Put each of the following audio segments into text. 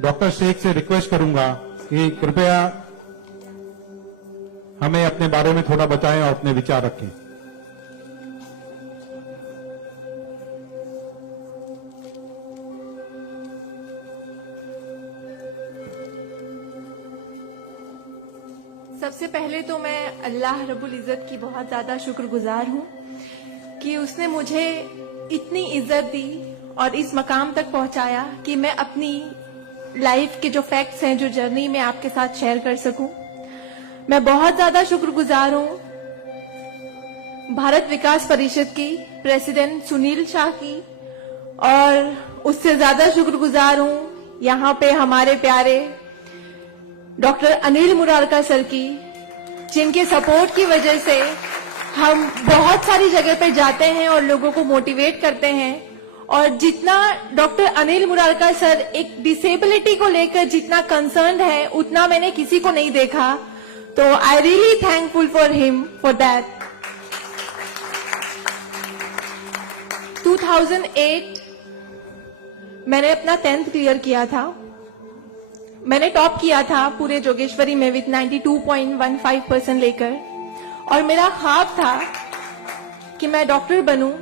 Doctor Sheikh से request करूंगा कि कृपया हमें अपने बारे में थोड़ा बताएं और अपने विचार रखें। सबसे पहले तो मैं अल्लाह रब्बुल इज़्ज़त की बहुत ज्यादा शुक्रगुजार हूँ कि उसने मुझे इतनी इज्जत दी और इस मकाम तक पहुंचाया कि मैं अपनी लाइफ के जो फैक्ट्स हैं, जो जर्नी में आपके साथ शेयर कर सकूं। मैं बहुत ज्यादा शुक्रगुजार हूँ भारत विकास परिषद की प्रेसिडेंट सुनील शाह की, और उससे ज्यादा शुक्रगुजार हूँ यहाँ पे हमारे प्यारे डॉक्टर अनिल मुरारका सर की, जिनके सपोर्ट की वजह से हम बहुत सारी जगह पे जाते हैं और लोगों को मोटिवेट करते हैं। और जितना डॉक्टर अनिल मुरारका सर एक डिसेबिलिटी को लेकर जितना कंसर्न है, उतना मैंने किसी को नहीं देखा। तो I really thankful for him for that. 2008 मैंने अपना 10th क्लियर किया था। मैंने टॉप किया था पूरे जोगेश्वरी में विद 92.15% लेकर, और मेरा ख्वाब था कि मैं डॉक्टर बनूं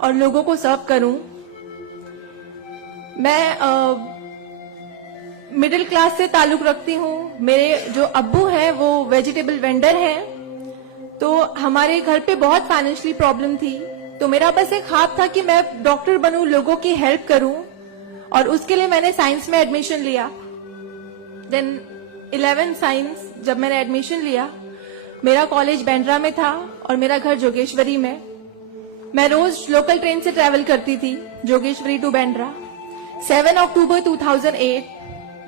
और लोगों को सर्व करूं। मैं मिडिल क्लास से ताल्लुक रखती हूं। मेरे जो अब्बू हैं वो वेजिटेबल वेंडर हैं, तो हमारे घर पे बहुत फाइनेंशियली प्रॉब्लम थी। तो मेरा बस एक ख्वाब था कि मैं डॉक्टर बनूं, लोगों की हेल्प करूं, और उसके लिए मैंने साइंस में एडमिशन लिया। देन 11 साइंस जब मैंने एडमिशन लिया, मेरा कॉलेज बैंड्रा में था और मेरा घर जोगेश्वरी में। मैं रोज लोकल ट्रेन से ट्रैवल करती थी Jogeshwari to Bandra. 7 October 2008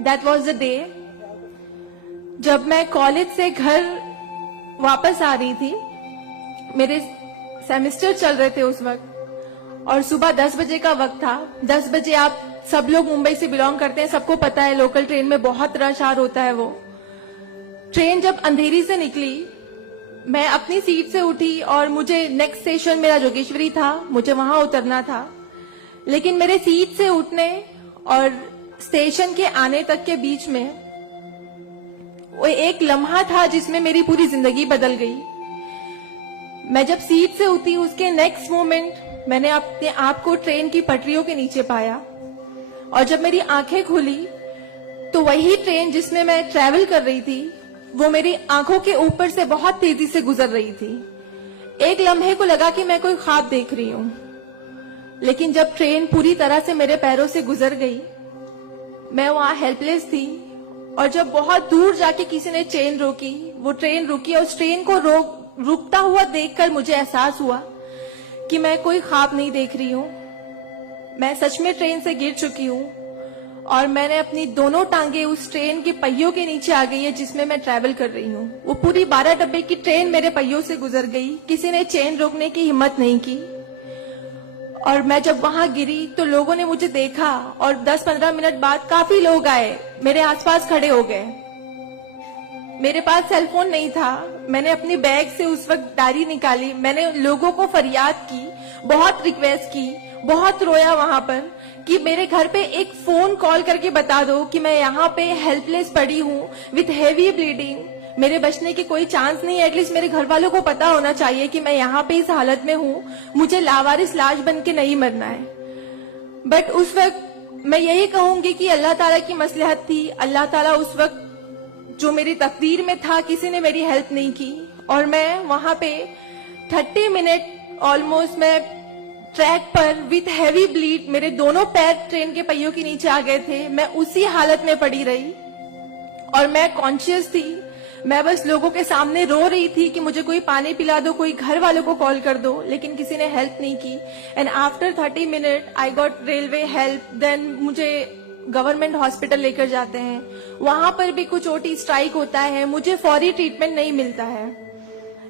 that was the day जब मैं कॉलेज से घर वापस आ रही थी। मेरे सेमेस्टर चल रहे थे उस वक्त, और सुबह 10 बजे का वक्त था। 10 बजे आप सब लोग मुंबई से बिलोंग करते हैं, सबको पता है लोकल ट्रेन में बहुत रश आर होता है। वो ट्रेन जब अंधेरी से निकली, मैं अपनी सीट से उठी और मुझे नेक्स्ट स्टेशन मेरा जोगेश्वरी था, मुझे वहां उतरना था। लेकिन मेरे सीट से उठने और स्टेशन के आने तक के बीच में वो एक लम्हा था जिसमें मेरी पूरी जिंदगी बदल गई। मैं जब सीट से उठी, उसके नेक्स्ट मोमेंट मैंने अपने आप को ट्रेन की पटरियों के नीचे पाया, और जब मेरी आंखें खुली तो वही ट्रेन जिसमें मैं ट्रैवल कर रही थी वो मेरी आंखों के ऊपर से बहुत तेजी से गुजर रही थी। एक लम्हे को लगा कि मैं कोई ख्वाब देख रही हूं, लेकिन जब ट्रेन पूरी तरह से मेरे पैरों से गुजर गई, मैं वहां हेल्पलेस थी। और जब बहुत दूर जाके किसी ने चेन रोकी, वो ट्रेन रुकी, और उस ट्रेन को रुकता हुआ देखकर मुझे एहसास हुआ कि मैं कोई ख्वाब नहीं देख रही हूं, मैं सच में ट्रेन से गिर चुकी हूं, और मैंने अपनी दोनों टांगे उस ट्रेन के पहियों के नीचे आ गई है जिसमें मैं ट्रैवल कर रही हूँ। वो पूरी 12 डब्बे की ट्रेन मेरे पहियों से गुजर गई, किसी ने चेन रोकने की हिम्मत नहीं की। और मैं जब वहां गिरी तो लोगों ने मुझे देखा, और 10-15 मिनट बाद काफी लोग आए, मेरे आसपास खड़े हो गए। मेरे पास सेलफोन नहीं था। मैंने अपनी बैग से उस वक्त डायरी निकाली, मैंने लोगों को फरियाद की, बहुत रिक्वेस्ट की, बहुत रोया वहां पर कि मेरे घर पे एक फोन कॉल करके बता दो कि मैं यहाँ पे हेल्पलेस पड़ी हूँ विथ हेवी ब्लीडिंग, मेरे बचने की कोई चांस नहीं है। एटलीस्ट मेरे घर वालों को पता होना चाहिए कि मैं यहाँ पे इस हालत में हूँ, मुझे लावारिस लाश बन के नहीं मरना है। बट उस वक्त मैं यही कहूंगी कि अल्लाह ताला की मसलहत थी। अल्लाह ताला उस वक्त जो मेरी तकदीर में था, किसी ने मेरी हेल्प नहीं की, और मैं वहां पे 30 मिनट ऑलमोस्ट मैं ट्रैक पर विथ हैवी ब्लीड, मेरे दोनों पैर ट्रेन के पहियों के नीचे आ गए थे। मैं उसी हालत में पड़ी रही और मैं कॉन्शियस थी। मैं बस लोगों के सामने रो रही थी कि मुझे कोई पानी पिला दो, कोई घर वालों को कॉल कर दो, लेकिन किसी ने हेल्प नहीं की। And after 30 minute I got railway help. Then मुझे गवर्नमेंट हॉस्पिटल लेकर जाते हैं, वहां पर भी कुछ ओटी स्ट्राइक होता है, मुझे फौरी ट्रीटमेंट नहीं मिलता है।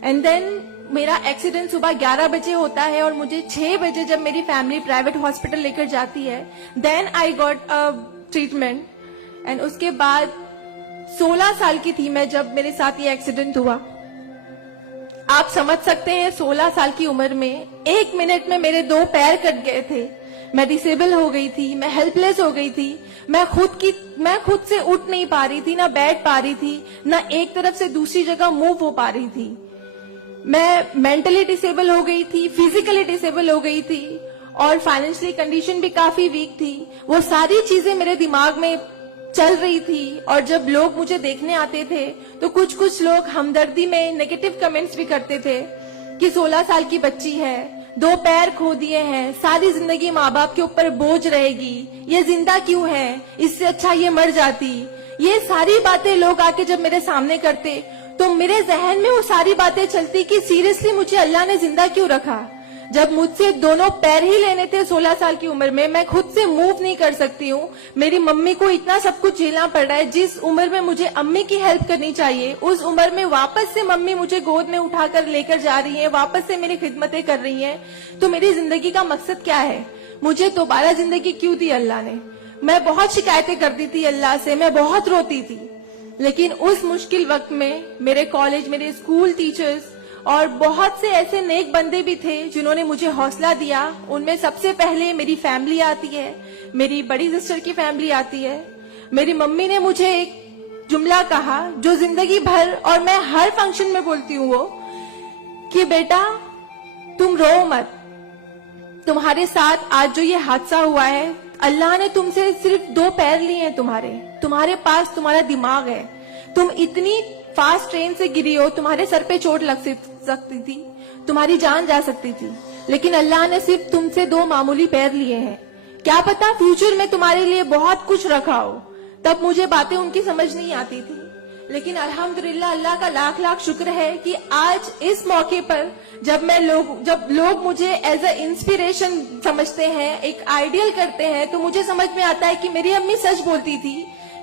एंड देन मेरा एक्सीडेंट सुबह 11 बजे होता है और मुझे 6 बजे जब मेरी फैमिली प्राइवेट हॉस्पिटल लेकर जाती है, then I got treatment. And उसके बाद 16 साल की थी मैं जब मेरे साथ ये एक्सीडेंट हुआ। आप समझ सकते हैं 16 साल की उम्र में 1 मिनट में मेरे 2 पैर कट गए थे, मैं डिसेबल हो गई थी, मैं हेल्पलेस हो गई थी, मैं खुद से उठ नहीं पा रही थी, ना बैठ पा रही थी, ना एक तरफ से दूसरी जगह मूव हो पा रही थी। मैं मेंटली डिसेबल हो गई थी, फिजिकली डिसेबल हो गई थी और फाइनेंशियली कंडीशन भी काफी वीक थी। वो सारी चीजें मेरे दिमाग में चल रही थी और जब लोग मुझे देखने आते थे तो कुछ लोग हमदर्दी में नेगेटिव कमेंट्स भी करते थे कि 16 साल की बच्ची है, 2 पैर खो दिए हैं, सारी जिंदगी माँ बाप के ऊपर बोझ रहेगी, ये जिंदा क्यों है, इससे अच्छा ये मर जाती। ये सारी बातें लोग आके जब मेरे सामने करते तो मेरे जहन में वो सारी बातें चलती कि सीरियसली मुझे अल्लाह ने जिंदा क्यों रखा। जब मुझसे दोनों पैर ही लेने थे 16 साल की उम्र में, मैं खुद से मूव नहीं कर सकती हूँ, मेरी मम्मी को इतना सब कुछ झेलना पड़ रहा है। जिस उम्र में मुझे अम्मी की हेल्प करनी चाहिए उस उम्र में वापस से मम्मी मुझे गोद में उठाकर लेकर जा रही है, वापस से मेरी खिदमतें कर रही है। तो मेरी जिंदगी का मकसद क्या है? मुझे दोबारा जिंदगी क्यों दी अल्लाह ने? मैं बहुत शिकायतें करती थी अल्लाह से, मैं बहुत रोती थी, लेकिन उस मुश्किल वक्त में मेरे कॉलेज, मेरे स्कूल टीचर्स और बहुत से ऐसे नेक बंदे भी थे जिन्होंने मुझे हौसला दिया। उनमें सबसे पहले मेरी फैमिली आती है, मेरी बड़ी सिस्टर की फैमिली आती है। मेरी मम्मी ने मुझे एक जुमला कहा जो जिंदगी भर और मैं हर फंक्शन में बोलती हूँ, वो कि बेटा तुम रो मत, तुम्हारे साथ आज जो ये हादसा हुआ है, अल्लाह ने तुमसे सिर्फ 2 पैर लिए हैं, तुम्हारे पास तुम्हारा दिमाग है, तुम इतनी फास्ट ट्रेन से गिरी हो, तुम्हारे सर पे चोट लग सकती थी, तुम्हारी जान जा सकती थी, लेकिन अल्लाह ने सिर्फ तुमसे 2 मामूली पैर लिए हैं। क्या पता फ्यूचर में तुम्हारे लिए बहुत कुछ रखा हो। तब मुझे बातें उनकी समझ नहीं आती थी, लेकिन अल्हम्दुलिल्लाह अल्लाह का लाख लाख शुक्र है कि आज इस मौके पर जब लोग मुझे एज अ इंस्पिरेशन समझते हैं, एक आइडियल करते हैं, तो मुझे समझ में आता है कि मेरी अम्मी सच बोलती थी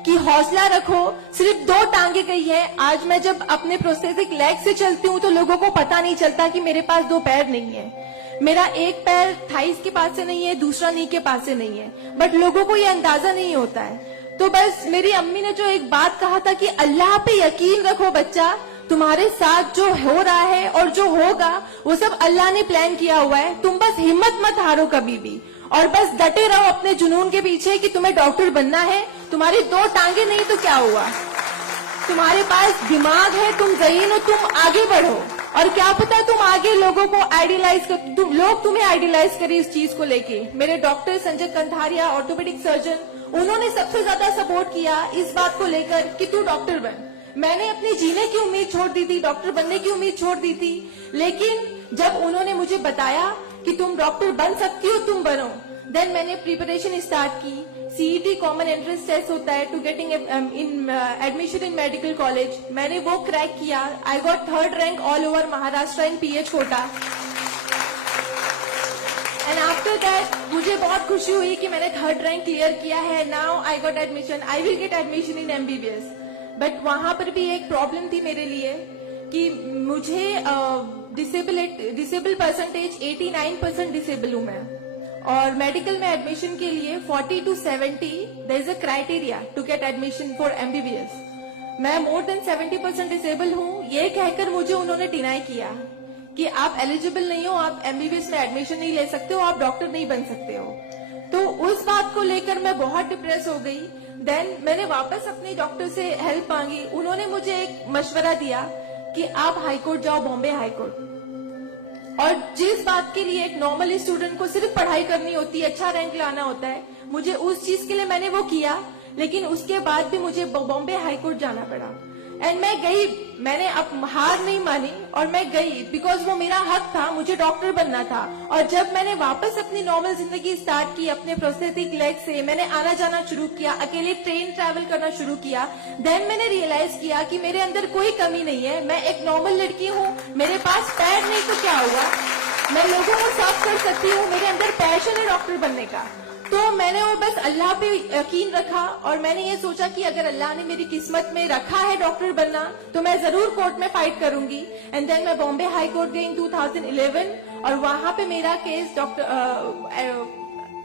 कि हौसला रखो, सिर्फ 2 टांगे गई है। आज मैं जब अपने प्रोस्थेटिक लेग से चलती हूँ तो लोगों को पता नहीं चलता कि मेरे पास 2 पैर नहीं है, मेरा एक पैर थाइस के पास से नहीं है, दूसरा नी के पास से नहीं है, बट लोगों को ये अंदाजा नहीं होता है। तो बस मेरी अम्मी ने जो एक बात कहा था कि अल्लाह पे यकीन रखो बच्चा, तुम्हारे साथ जो हो रहा है और जो होगा वो सब अल्लाह ने प्लान किया हुआ है, तुम बस हिम्मत मत हारो कभी भी और बस डटे रहो अपने जुनून के पीछे कि तुम्हें डॉक्टर बनना है। तुम्हारी 2 टांगे नहीं तो क्या हुआ, तुम्हारे पास दिमाग है, तुम ज़हीन हो, तुम आगे बढ़ो। और क्या पता तुम आगे लोगों को आइडियलाइज कर, लोग तुम्हें आइडियलाइज करें इस चीज को लेके। मेरे doctor Sanjay Kantharia, orthopaedic surgeon, उन्होंने सबसे ज्यादा सपोर्ट किया इस बात को लेकर कि तू डॉक्टर बन। मैंने अपनी जीने की उम्मीद छोड़ दी थी, डॉक्टर बनने की उम्मीद छोड़ दी थी, लेकिन जब उन्होंने मुझे बताया कि तुम डॉक्टर बन सकती हो, तुम बनो, देन मैंने प्रिपरेशन स्टार्ट की। सीईटी कॉमन एंट्रेंस टेस्ट होता है to getting in admission in medical college, मैंने वो क्रैक किया। I got 3rd rank all over Maharashtra in PH quota. And after that मुझे बहुत खुशी हुई कि मैंने 3rd रैंक क्लियर किया है। Now I got admission, I will get admission in MBBS. But वहां पर भी एक प्रॉब्लम थी मेरे लिए कि मुझे डिसेबल परसेंटेज 89% डिसेबल हूं मैं, और मेडिकल में एडमिशन के लिए 40 to 70 there is a criteria to get admission for MBBS. मैं मोर देन 70% डिसेबल हूं, ये कहकर मुझे उन्होंने डिनाई किया कि आप एलिजिबल नहीं हो, आप एमबीबीएस में एडमिशन नहीं ले सकते हो, आप डॉक्टर नहीं बन सकते हो। तो उस बात को लेकर मैं बहुत डिप्रेस हो गई। देन मैंने वापस अपने डॉक्टर से हेल्प मांगी, उन्होंने मुझे एक मशवरा दिया कि आप हाईकोर्ट जाओ, बॉम्बे हाईकोर्ट। और जिस बात के लिए एक नॉर्मल स्टूडेंट को सिर्फ पढ़ाई करनी होती है, अच्छा रैंक लाना होता है, मुझे उस चीज के लिए मैंने वो किया, लेकिन उसके बाद भी मुझे बॉम्बे हाईकोर्ट जाना पड़ा। एंड मैं गई, मैंने अब हार नहीं मानी और मैं गई, बिकॉज वो मेरा हक था, मुझे डॉक्टर बनना था। और जब मैंने वापस अपनी नॉर्मल जिंदगी स्टार्ट की अपने प्रोस्थेटिक लेग से, मैंने आना जाना शुरू किया, अकेले ट्रेन ट्रैवल करना शुरू किया, देन मैंने रियलाइज किया कि मेरे अंदर कोई कमी नहीं है, मैं एक नॉर्मल लड़की हूँ, मेरे पास पैर नहीं तो क्या हुआ, मैं लोगों को सर्व कर सकती हूँ, मेरे अंदर पैशन है डॉक्टर बनने का। तो मैंने वो बस अल्लाह पे यकीन रखा और मैंने ये सोचा कि अगर अल्लाह ने मेरी किस्मत में रखा है डॉक्टर बनना तो मैं जरूर कोर्ट में फाइट करूंगी। एंड देन मैं बॉम्बे हाई कोर्ट गई इन 2011 और वहां पे मेरा केस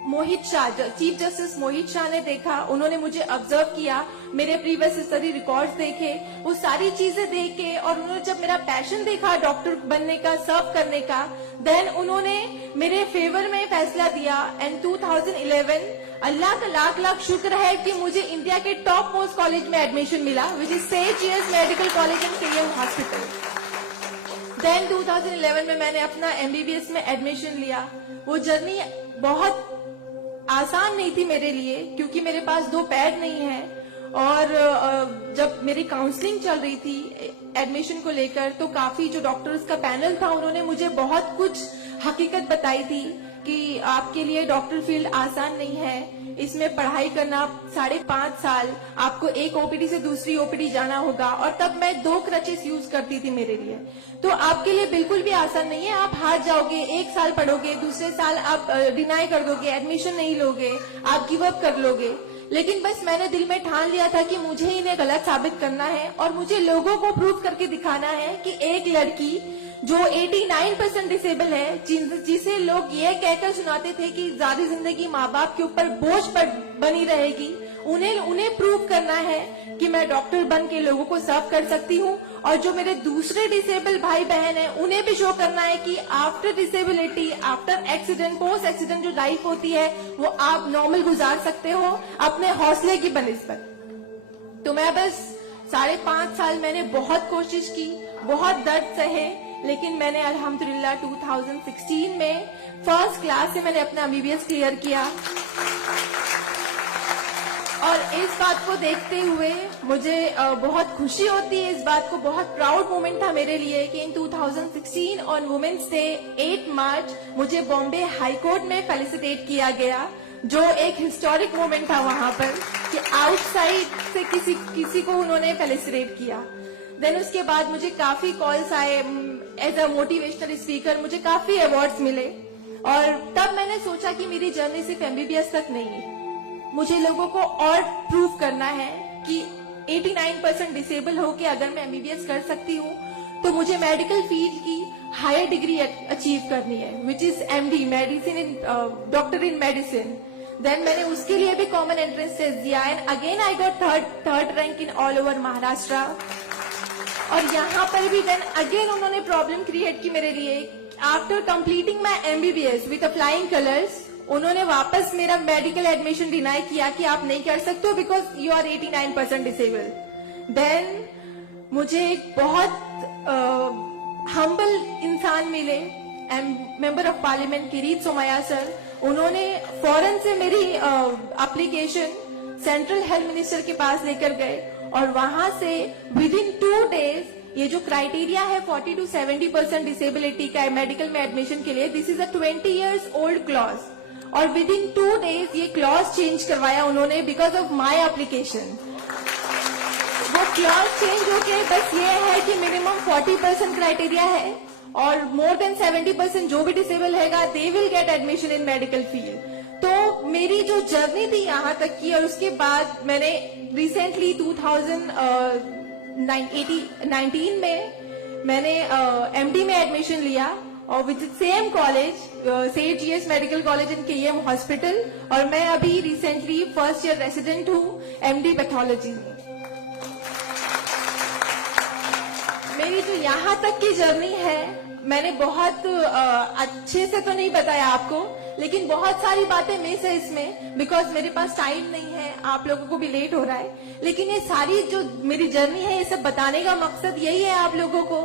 मोहित शाह, चीफ जस्टिस मोहित शाह ने देखा, उन्होंने मुझे ऑब्जर्व किया, मेरे प्रीवियस स्टडी रिकॉर्ड्स देखे, वो सारी चीजें देख के, और उन्होंने जब मेरा पैशन देखा डॉक्टर बनने का, सर्व करने का, देन उन्होंने मेरे फेवर में फैसला दिया। एंड 2011 अल्लाह का लाख लाख शुक्र है कि मुझे इंडिया के टॉप मोस्ट कॉलेज में एडमिशन मिला, which is Seth GS medical college and KM hospital. Then 2011 में मैंने अपना एमबीबीएस में एडमिशन लिया। वो जर्नी बहुत आसान नहीं थी मेरे लिए, क्योंकि मेरे पास 2 पैड नहीं है, और जब मेरी काउंसलिंग चल रही थी एडमिशन को लेकर, तो काफी जो डॉक्टर्स का पैनल था उन्होंने मुझे बहुत कुछ हकीकत बताई थी कि आपके लिए डॉक्टर फील्ड आसान नहीं है, इसमें पढ़ाई करना 5.5 साल, आपको एक ओपीडी से दूसरी ओपीडी जाना होगा, और तब मैं 2 क्रचेस यूज करती थी मेरे लिए। तो आपके लिए बिल्कुल भी आसान नहीं है, आप हार जाओगे, 1 साल पढ़ोगे, दूसरे साल आप डिनाई कर दोगे, एडमिशन नहीं लोगे, आप गिव अप कर लोगे। लेकिन बस मैंने दिल में ठान लिया था कि मुझे इन्हें गलत साबित करना है, और मुझे लोगों को प्रूव करके दिखाना है कि एक लड़की जो 89% डिसेबल है, जिसे लोग ये कहकर सुनाते थे कि सारी जिंदगी माँ बाप के ऊपर बोझ पर बनी रहेगी, उन्हें प्रूव करना है कि मैं डॉक्टर बन के लोगों को सर्व कर सकती हूँ। और जो मेरे दूसरे डिसेबल भाई बहन हैं, उन्हें भी शो करना है कि after disability, after accident, post accident जो लाइफ होती है वो आप नॉर्मल गुजार सकते हो अपने हौसले की बनिस्बत। तो मैं बस 5.5 साल मैंने बहुत कोशिश की, बहुत दर्द सहे, लेकिन मैंने अल्हम्दुलिल्लाह 2016 में फर्स्ट क्लास से मैंने अपना एमबीबीएस क्लियर किया। और इस बात को देखते हुए मुझे बहुत खुशी होती है, इस बात को बहुत प्राउड मोमेंट था मेरे लिए कि इन 2016 ऑन वुमेन्स डे 8 मार्च मुझे बॉम्बे हाई कोर्ट में फेलिसिटेट किया गया, जो एक हिस्टोरिक मोमेंट था वहां पर कि आउटसाइड से किसी को उन्होंने फेलिसिटेट किया। देन उसके बाद मुझे काफी कॉल्स आए एज अ मोटिवेशनल स्पीकर, मुझे काफी अवार्ड्स मिले, और तब मैंने सोचा कि मेरी जर्नी सिर्फ एमबीबीएस तक नहीं है, मुझे लोगों को और प्रूव करना है कि 89% डिसेबल होके अगर मैं एमबीबीएस कर सकती हूँ, तो मुझे मेडिकल फील्ड की हायर डिग्री अचीव करनी है, which is MD, medicine in doctor in medicine. Then मैंने उसके लिए भी कॉमन एंट्रेंस टेस्ट दिया, and again I got third rank in all over Maharashtra. और यहाँ पर भी देन अगेन उन्होंने प्रॉब्लम क्रिएट की मेरे लिए। After completing my MBBS with flying colours, उन्होंने वापस मेरा मेडिकल एडमिशन डिनाई किया कि आप नहीं कर सकते हो because you are 89% disable. Then मुझे एक बहुत हम्बल इंसान मिले, member of parliament Kirit Somaiya sir, उन्होंने फौरन से मेरी एप्लीकेशन सेंट्रल हेल्थ मिनिस्टर के पास लेकर गए, और वहां से विद इन 2 डेज ये जो क्राइटेरिया है 40 to 70% डिसेबिलिटी का मेडिकल में एडमिशन के लिए, this is a 20 years old clause, और विद इन 2 डेज ये क्लॉज चेंज करवाया उन्होंने बिकॉज ऑफ माई एप्लीकेशन। वो क्लॉज चेंज होके बस ये है कि मिनिमम 40% क्राइटेरिया है, और मोर देन 70% जो भी डिसेबल हैगा they will get admission in medical field. तो मेरी जो जर्नी थी यहाँ तक की, और उसके बाद मैंने रिसेंटली 2019 में मैंने एमडी में एडमिशन लिया, और with same college Seth GS medical college in KM hospital, और मैं अभी रिसेंटली फर्स्ट ईयर रेसिडेंट हूँ एमडी पैथोलॉजी में। मेरी जो यहाँ तक की जर्नी है, मैंने बहुत अच्छे से तो नहीं बताया आपको, लेकिन बहुत सारी बातें मिस है इसमें बिकॉज मेरे पास टाइम नहीं है, आप लोगों को भी लेट हो रहा है। लेकिन ये सारी जो मेरी जर्नी है, ये सब बताने का मकसद यही है आप लोगों को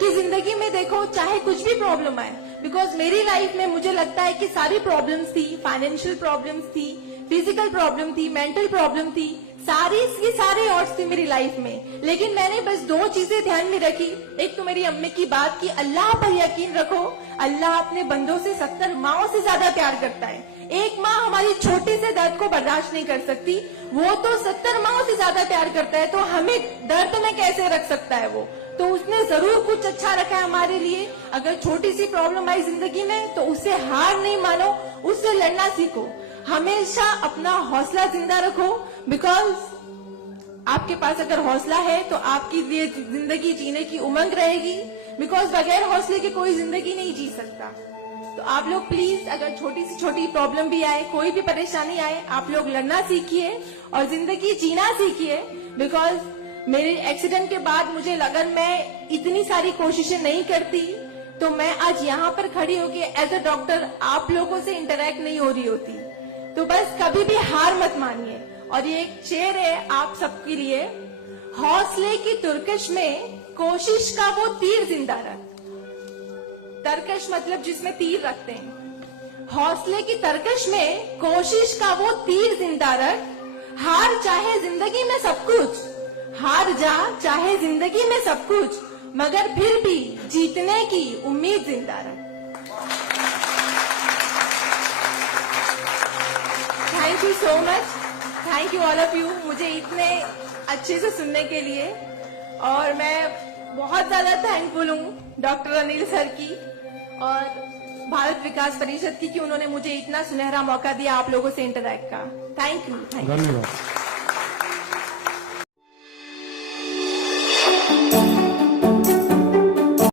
कि जिंदगी में देखो चाहे कुछ भी प्रॉब्लम आए, बिकॉज मेरी लाइफ में मुझे लगता है कि सारी प्रॉब्लम्स थी, फाइनेंशियल प्रॉब्लम्स थी, फिजिकल प्रॉब्लम थी, मेंटल प्रॉब्लम थी, सारे ऑड्स थी मेरी लाइफ में, लेकिन मैंने बस 2 चीजें ध्यान में रखी। एक तो मेरी अम्मी की बात की अल्लाह पर यकीन रखो, अल्लाह अपने बंदों से 70 माओं से ज्यादा प्यार करता है। एक माँ हमारी छोटे से दर्द को बर्दाश्त नहीं कर सकती, वो तो 70 माओं से ज्यादा प्यार करता है, तो हमें दर्द में कैसे रख सकता है वो? तो उसने जरूर कुछ अच्छा रखा है हमारे लिए। अगर छोटी सी प्रॉब्लम आई जिंदगी में तो उससे हार नहीं मानो, उससे लड़ना सीखो, हमेशा अपना हौसला जिंदा रखो, बिकॉज आपके पास अगर हौसला है तो आपकी ये जिंदगी जीने की उमंग रहेगी, बिकॉज बगैर हौसले के कोई जिंदगी नहीं जी सकता। तो आप लोग प्लीज, अगर छोटी से छोटी प्रॉब्लम भी आए, कोई भी परेशानी आए, आप लोग लड़ना सीखिए और जिंदगी जीना सीखिए। बिकॉज मेरे एक्सीडेंट के बाद मुझे लगा मैं इतनी सारी कोशिशें नहीं करती तो मैं आज यहाँ पर खड़ी होके एज अ डॉक्टर आप लोगों से इंटरेक्ट नहीं हो रही होती। तो बस कभी भी हार मत मानिए। और ये एक शेर है आप सबके लिए, हौसले की तुर्कश में कोशिश का वो तीर जिंदा रख। तरकश मतलब जिसमें तीर रखते हैं। हौसले की तरकश में कोशिश का वो तीर जिंदा रख। हार चाहे जिंदगी में सब कुछ, हार जा चाहे जिंदगी में सब कुछ, मगर फिर भी जीतने की उम्मीद जिंदा रख। Thank you so much, thank you all of you, मुझे इतने अच्छे से सुनने के लिए। और मैं बहुत ज्यादा थैंकफुल हूँ डॉक्टर अनिल सर की और भारत विकास परिषद की कि उन्होंने मुझे इतना सुनहरा मौका दिया आप लोगों से इंटरैक्ट का। Thank you. धन्यवाद।